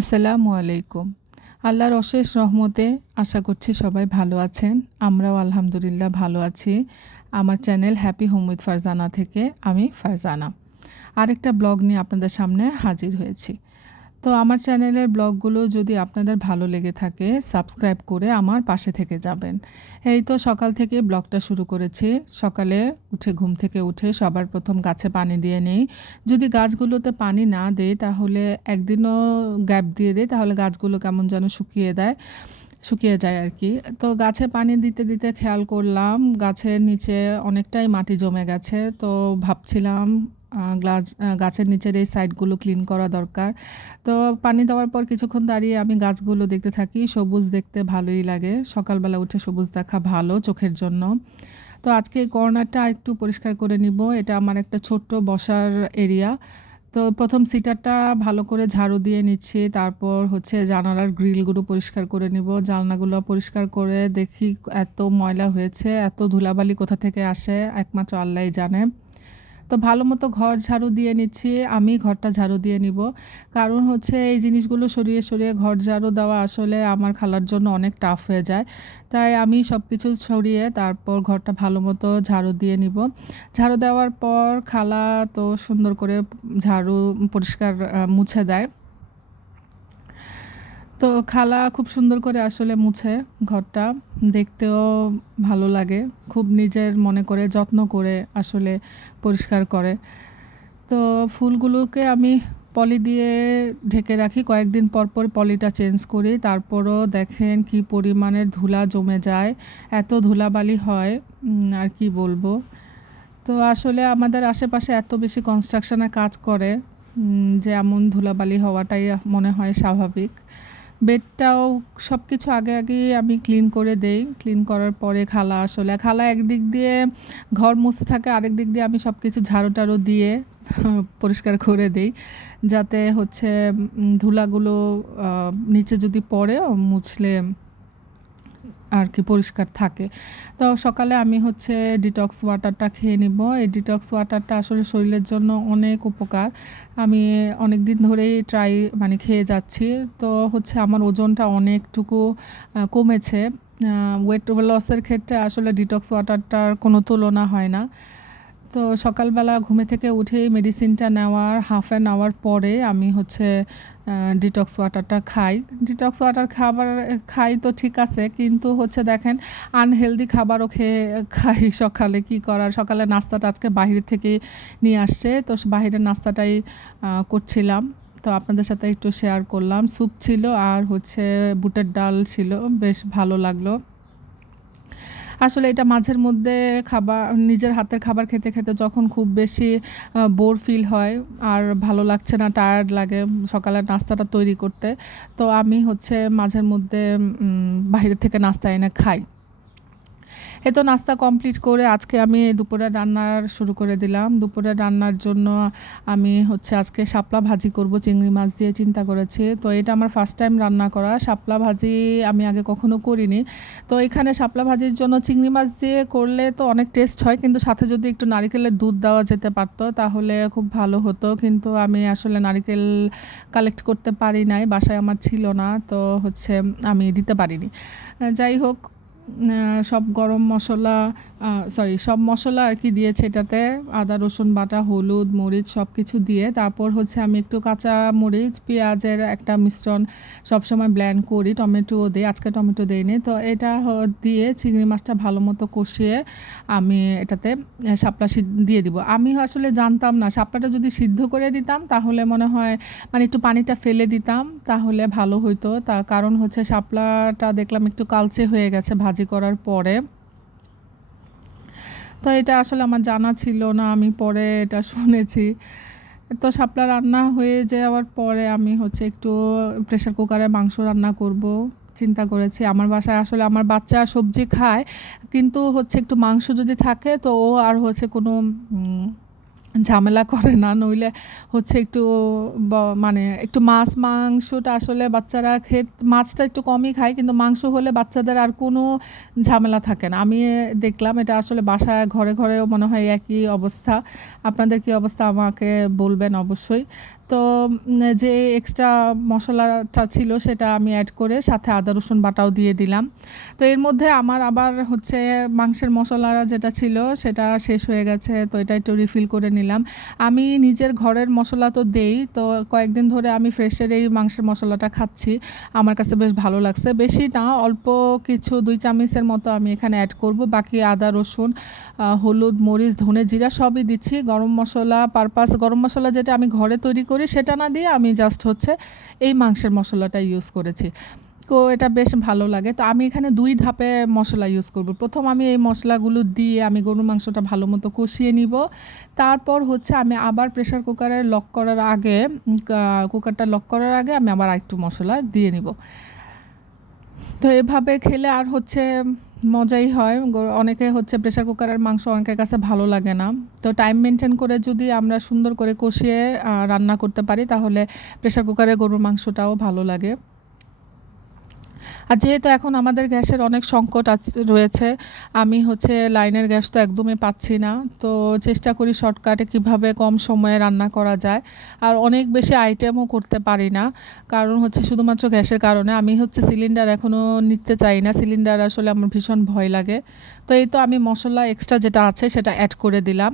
আসসালামু আলাইকুম। আল্লাহর অশেষ রহমতে আশা করছি সবাই ভালো আছেন। আমরাও আলহামদুলিল্লাহ ভালো আছি। আমার channel happy home with Farzana থেকে আমি ফারজানা। আরেকটা ব্লগ নিয়ে আপনাদের সামনে হাজির হয়েছি। তো আমার চ্যানেলের ব্লগগুলো যদি আপনাদের ভালো লেগে থাকে সাবস্ক্রাইব করে আমার পাশে থেকে যাবেন। এই তো সকাল থেকে ব্লগটা শুরু করেছি। সকালে ঘুম থেকে উঠে সবার প্রথম গাছে পানি দিয়ে নেই। যদি গাছগুলোতে পানি না দেই তাহলে একদিনও গ্যাপ দিয়ে দেই তাহলে গাছগুলো কেমন যেন শুকিয়ে যায় আর কি। তো গাছে পানি দিতে দিতে খেয়াল করলাম গাছের নিচে অনেকটাই মাটি জমে গেছে। তো ভাবছিলাম গাছের নিচের এই সাইডগুলো ক্লিন করা দরকার। তো পানি দেওয়ার পর কিছুক্ষণ দাঁড়িয়ে আমি গাছগুলো দেখতে থাকি। সবুজ দেখতে ভালোই লাগে। সকালবেলা উঠে সবুজ দেখা ভালো চোখের জন্য। তো আজকে এই কর্নারটা একটু পরিষ্কার করে নিব। এটা আমার একটা ছোট্ট বসার এরিয়া। তো প্রথম সিটারটা ভালো করে ঝাড়ু দিয়ে নিচ্ছি। তারপর জানালার গ্রিলগুলো পরিষ্কার করে নিব। জানলাগুলো পরিষ্কার করে দেখি এত ময়লা হয়েছে, এত ধুলাবালি কোথা থেকে আসে একমাত্র আল্লাহই জানে। তো ভালো মতো ঘর ঝাড়ু দিয়ে নিচ্ছি। আমি ঘরটা ঝাড়ু দিয়ে নিব। কারণ এই জিনিসগুলো সরিয়ে সরিয়ে ঘর ঝাড়ু দেওয়া আসলে আমার খালার জন্য অনেক টাফ হয়ে যায়। তাই আমি সব কিছু সরিয়ে তারপর ঘরটা ভালো মতো ঝাড়ু দিয়ে নিব। ঝাড়ু দেওয়ার পর খালা তো সুন্দর করে ঝাড়ু পরিষ্কার মুছে দেয়। তো খালা খুব সুন্দর করে আসলে মুছে ঘরটা, দেখতেও ভালো লাগে। খুব নিজের মনে করে যত্ন করে আসলে পরিষ্কার করে। তো ফুলগুলোকে আমি পলি দিয়ে ঢেকে রাখি। কয়েকদিন পর পর পলিটা চেঞ্জ করি। তারপরও দেখেন কি পরিমাণের ধুলা জমে যায়। এত ধুলাবালি হয় আর কি বলবো। তো আসলে আমাদের আশেপাশে এত বেশি কনস্ট্রাকশনের কাজ করে যে এমন ধুলাবালি হওয়াটাই মনে হয় স্বাভাবিক। বেডটাও সব কিছু আগেই আমি ক্লিন করে দেই। ক্লিন করার পরে খালা একদিক দিয়ে ঘর মুছতে থাকে, আরেক দিক দিয়ে আমি সব কিছু ঝাড়ু টাড়ু দিয়ে পরিষ্কার করে দেই, যাতে ধুলাগুলো নিচে যদি পড়েও মুছলে আর কি পরিষ্কার থাকে। তো সকালে আমি ডিটক্স ওয়াটারটা খেয়ে নিব। এই ডিটক্স ওয়াটারটা আসলে শরীরের জন্য অনেক উপকার। আমি অনেক দিন ধরেই খেয়ে যাচ্ছি। তো আমার ওজনটা অনেকটুকু কমেছে। ওয়েট লসের ক্ষেত্রে আসলে ডিটক্স ওয়াটারটার কোনো তুলনা হয় না। তো সকালবেলা ঘুমে থেকে উঠেই মেডিসিনটা নেওয়ার হাফ অ্যান আওয়ার পরে আমি ডিটক্স ওয়াটারটা খাই। ডিটক্স ওয়াটার খাই তো ঠিক আছে, কিন্তু দেখেন আনহেলদি খাবারও খাই সকালে। কি করার, সকালে নাস্তাটা আজকে বাহির থেকে নিয়ে আসছে, তো বাহিরের নাস্তাটাই করছিলাম। তো আপনাদের সাথে একটু শেয়ার করলাম। স্যুপ ছিল আর বুটের ডাল ছিল, বেশ ভালো লাগলো। আসলে এটা মাঝের মধ্যে নিজের হাতের খাবার খেতে খেতে যখন খুব বেশি বোর ফিল হয় আর ভালো লাগছে না, টায়ার্ড লাগে সকালের নাস্তাটা তৈরি করতে, তো আমি মাঝের মধ্যে বাইরে থেকে নাস্তা এনে খাই। এ তো নাস্তা কমপ্লিট করে আজকে আমি দুপুরের রান্নার শুরু করে দিলাম। দুপুরের রান্নার জন্য আমি আজকে শাপলা ভাজি করব, চিংড়ি মাছ দিয়ে চিন্তা করেছি। তো এটা আমার ফার্স্ট টাইম রান্না করা শাপলা ভাজি, আমি আগে কখনো করিনি। তো এখানে শাপলা ভাজির জন্য চিংড়ি মাছ দিয়ে করলে তো অনেক টেস্ট হয়, কিন্তু সাথে যদি একটু নারিকেলের দুধ দেওয়া যেতে পারতো তাহলে খুব ভালো হতো। কিন্তু আমি আসলে নারিকেল কালেক্ট করতে পারি নাই, বাসায় আমার ছিল না, তো আমি দিতে পারিনি। যাই হোক, সব সব মশলা আর কি দিয়েছে এটাতে, আদা রসুন বাটা, হলুদ মরিচ সব কিছু দিয়ে। তারপর আমি একটু কাঁচা মরিচ পেঁয়াজের একটা মিশ্রণ সবসময় ব্লেন্ড করি, টমেটোও দিই, আজকে টমেটো দিইনি। তো এটা দিয়ে চিংড়ি মাছটা ভালো মতো কষিয়ে আমি এটাতে শাপলা দিয়ে দিব। আমি আসলে জানতাম না, শাপলাটা যদি সিদ্ধ করে দিতাম তাহলে মনে হয় একটু পানিটা ফেলে দিতাম তাহলে ভালো হইতো। তার কারণ শাপলাটা দেখলাম একটু কালচে হয়ে গেছে ভাজি করার পরে। তো এটা আসলে আমার জানা ছিল না, আমি পরে এটা শুনেছি। তো শাপলা রান্না হয়ে যাওয়ার পরে আমি একটু প্রেশার কুকারে মাংস রান্না করব চিন্তা করেছি। আমার বাসায় আসলে আমার বাচ্চা সবজি খায়, কিন্তু একটু মাংস যদি থাকে তো ও আর কোনো ঝামেলা করে না। নইলে একটু একটু মাংসটা আসলে বাচ্চারা মাছটা একটু কমই খায়, কিন্তু মাংস হলে বাচ্চাদের আর কোনো ঝামেলা থাকে না। আমি দেখলাম এটা আসলে বাসায় ঘরে ঘরেও মনে হয় একই অবস্থা। আপনাদের কী অবস্থা আমাকে বলবেন অবশ্যই। তো যে এক্সট্রা মশলাটা ছিল সেটা আমি অ্যাড করে সাথে আদা রসুন বাটাও দিয়ে দিলাম। তো এর মধ্যে আমার আবার হচ্ছে মাংসের মশলা যেটা ছিল সেটা শেষ হয়ে গেছে, তো এটা একটু রিফিল করে নিলাম। আমি নিজের ঘরের মশলা তো দেই, তো কয়েকদিন ধরে আমি ফ্রেশের এই মাংসের মশলাটা খাচ্ছি। আমার কাছে বেশ ভালো লাগছে। বেশি না, অল্প কিছু 2 চামচের মতো আমি এখানে অ্যাড করব। বাকি আদা রসুন, হলুদ, মরিচ, ধনে জিরা সবই দিচ্ছি। গরম মশলা গরম মশলা যেটা আমি ঘরে তৈরি করি সেটা না দিয়ে আমি জাস্ট হচ্ছে এই মাংসের মশলাটা ইউজ করেছি। তো এটা বেশ ভালো লাগে। তো আমি এখানে 2 ধাপে মশলা ইউজ করব। প্রথম আমি এই মশলাগুলো দিয়ে আমি গরুর মাংসটা ভালো মতো কষিয়ে নিব। তারপর হচ্ছে আমি আবার প্রেসার কুকারে লক করার আগে কুকারটা লক করার আগে আমি আবার আরেকটু মশলা দিয়ে নিব। তো এভাবে খেলে আর হচ্ছে মজাই হয়। অনেকে হচ্ছে প্রেসার কুকারের মাংস অনেকের কাছে ভালো লাগে না। তো টাইম মেনটেন করে যদি আমরা সুন্দর করে কষিয়ে রান্না করতে পারি তাহলে প্রেসার কুকারের গরুর মাংসটাও ভালো লাগে। আর যেহেতু এখন আমাদের গ্যাসের অনেক সংকট রয়েছে, আমি হচ্ছে লাইনের গ্যাস তো একদমই পাচ্ছি না। তো চেষ্টা করি শর্টকাটে কিভাবে কম সময়ে রান্না করা যায়। আর অনেক বেশি আইটেমও করতে পারি না, কারণ হচ্ছে শুধুমাত্র গ্যাসের কারণে। আমি হচ্ছে সিলিন্ডার এখনও নিতে চাই না, সিলিন্ডার আসলে আমার ভীষণ ভয় লাগে। তো এই তো আমি মশলা এক্সট্রা যেটা আছে সেটা অ্যাড করে দিলাম।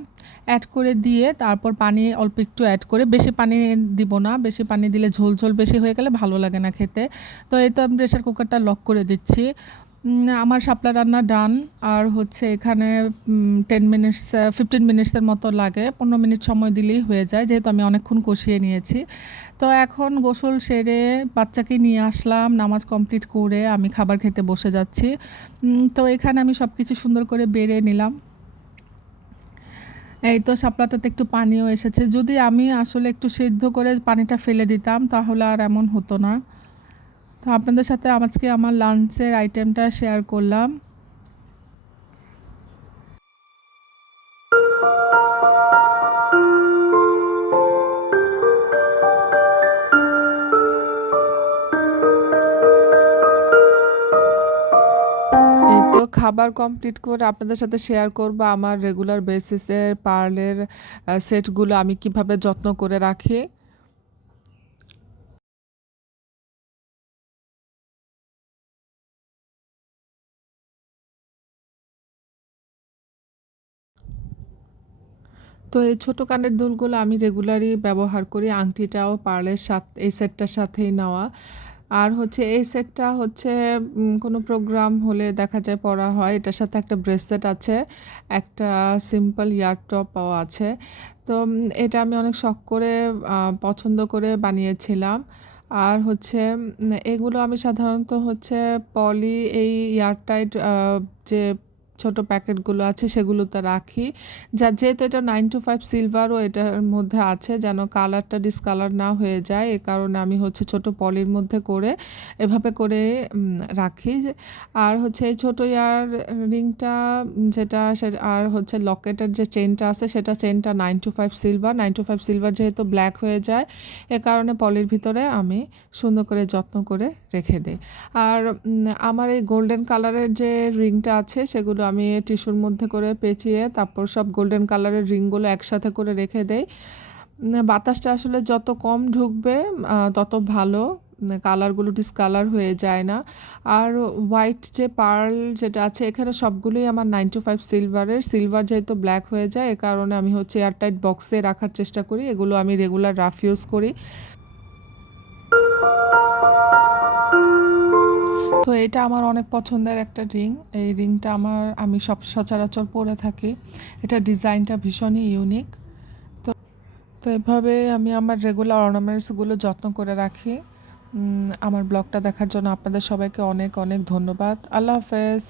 অ্যাড করে দিয়ে তারপর পানি অল্প একটু অ্যাড করে, বেশি পানি দিব না, বেশি পানি দিলে ঝোল ঝোল বেশি হয়ে গেলে ভালো লাগে না খেতে। তো এই তো আমি প্রেসার কুকারটা লক করে দিচ্ছি। আমার শাপলা রান্না ডান। আর হচ্ছে এখানে 15 মিনিটসের মতো লাগে, 15 মিনিট সময় দিলেই হয়ে যায়, যেহেতু আমি অনেকক্ষণ কষিয়ে নিয়েছি। তো এখন গোসল সেরে বাচ্চাকে নিয়ে আসলাম, নামাজ কমপ্লিট করে আমি খাবার খেতে বসে যাচ্ছি। তো এখানে আমি সব কিছু সুন্দর করে বেড়ে নিলাম। এই তো শাপলাটাতে একটু পানিও এসেছে। যদি আমি আসলে একটু সিদ্ধ করে পানিটা ফেলে দিতাম তাহলে আর এমন হতো না। তো আপনাদের সাথে আজকে আমার লাঞ্চের আইটেমটা শেয়ার করলাম। এই তো খাবার কমপ্লিট করে আপনাদের সাথে শেয়ার করব আমার রেগুলার বেসিসের পার্লের সেটগুলো আমি কিভাবে যত্ন করে রাখি। তো এই ছোট কানের দুলগুলো আমি রেগুলারই ব্যবহার করি। আংটিটাও পার্লের এই সেটটার সাথেই নেওয়া। আর হচ্ছে এই সেটটা হচ্ছে কোনো প্রোগ্রাম হলে দেখা যায় পরা হয়। এটার সাথে একটা ব্রেসলেট আছে, একটা সিম্পল ইয়ার টপও আছে। তো এটা আমি অনেক শখ করে পছন্দ করে বানিয়েছিলাম। আর হচ্ছে এগুলো আমি সাধারণত হচ্ছে পলি এই এয়ারটাইট যে ছোট প্যাকেটগুলো আছে সেগুলোতে রাখি। যেহেতু এটা 9 to 5 সিলভারও এটার মধ্যে আছে, যেন কালারটা ডিসকালার না হয়ে যায়, এ কারণে আমি হচ্ছে ছোট পলির মধ্যে করে এভাবে করে রাখি। আর হচ্ছে এই ছোট ইয়ার রিংটা যেটা আর হচ্ছে লকেটের যে চেনটা আছে সেটা চেনটা 9 to 5 সিলভার। 9 to 5 সিলভার যেহেতু ব্ল্যাক হয়ে যায়, এ কারণে পলির ভিতরে আমি সুন্দর করে যত্ন করে রেখে দিই। আর আমার এই গোল্ডেন কালারের যে রিংটা আছে সেগুলো আমি টিস্যুর মধ্যে করে পেঁচিয়ে তারপর সব গোল্ডেন কালারের রিংগুলো একসাথে করে রেখে দেই। বাতাসটা আসলে যত কম ঢুকবে তত ভালো, কালারগুলো ডিসকালার হয়ে যায় না। আর হোয়াইট যে পার্ল যেটা আছে এখানে সবগুলোই আমার 9 to 5 সিলভারের। সিলভার যেহেতু ব্ল্যাক হয়ে যায় এ কারণে আমি হচ্ছে এয়ারটাইট বক্সে রাখার চেষ্টা করি। এগুলো আমি রেগুলার রাফ ইউজ করি। তো এটা আমার অনেক পছন্দের একটা রিং। এই রিংটা আমি সচরাচর পরে থাকি। এটা ডিজাইনটা ভীষণই ইউনিক। তো তো এভাবে আমি আমার রেগুলার অর্নামেন্টসগুলো যত্ন করে রাখি। আমার ব্লগটা দেখার জন্য আপনাদের সবাইকে অনেক অনেক ধন্যবাদ। আল্লাহ হাফেজ।